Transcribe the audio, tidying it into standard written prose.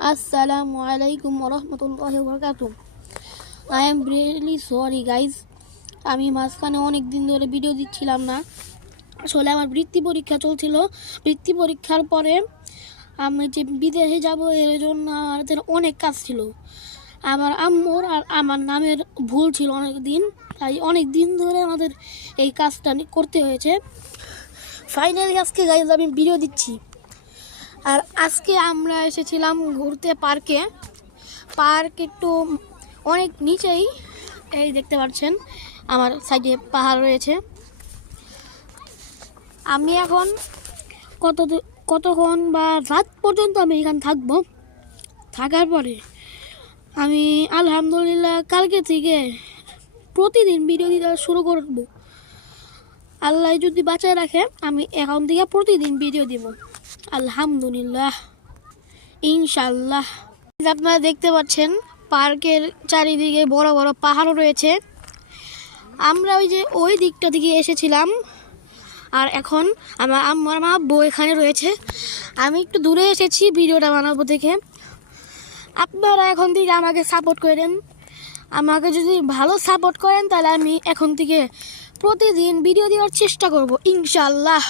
Assalamu alaikum warahmatullahi wabarakatuh. I am really sorry guys. আমি মাঝখানে অনেক দিন ধরে ভিডিও দিচ্ছিলাম না। আসলে আমার বৃত্তি পরীক্ষা চলছিল। বৃত্তি পরীক্ষার পরে আমি যে বিদেশে যাব এর জন্য আমাদের অনেক কাজ ছিল। আমার আম্মুর আর আমার নামের ভুল ছিল অনেক দিন, তাই অনেক দিন ধরে আমাদের এই কাজটা করতে হয়েছে। ফাইনালি আজকে গাইজ আমি ভিডিও দিচ্ছি। আর আজকে আমরা এসেছিলাম ঘুরতে পার্ক একটু অনেক নিচেই, এই দেখতে পাচ্ছেন আমার সাইডে পাহাড় রয়েছে। আমি এখন কতক্ষণ বা রাত পর্যন্ত আমি এখানে থাকবো। থাকার পরে আমি আলহামদুলিল্লাহ কালকে থেকে প্রতিদিন ভিডিও দিতে শুরু করব। আল্লাহ যদি বাঁচায় রাখে আমি এখন থেকে প্রতিদিন ভিডিও দিব আলহামদুলিল্লাহ, ইনশাল্লাহ। আপনারা দেখতে পাচ্ছেন পার্কের চারিদিকে বড় বড় পাহাড়ও রয়েছে। আমরা ওই দিকটা থেকে এসেছিলাম, আর এখন আমার আব্বু এখানে রয়েছে। আমি একটু দূরে এসেছি ভিডিওটা বানাবো দেখে। আপনারা এখন থেকে আমাকে সাপোর্ট করেন। আমাকে যদি ভালো সাপোর্ট করেন তাহলে আমি এখন থেকে প্রতিদিন ভিডিও দেওয়ার চেষ্টা করব ইনশাল্লাহ।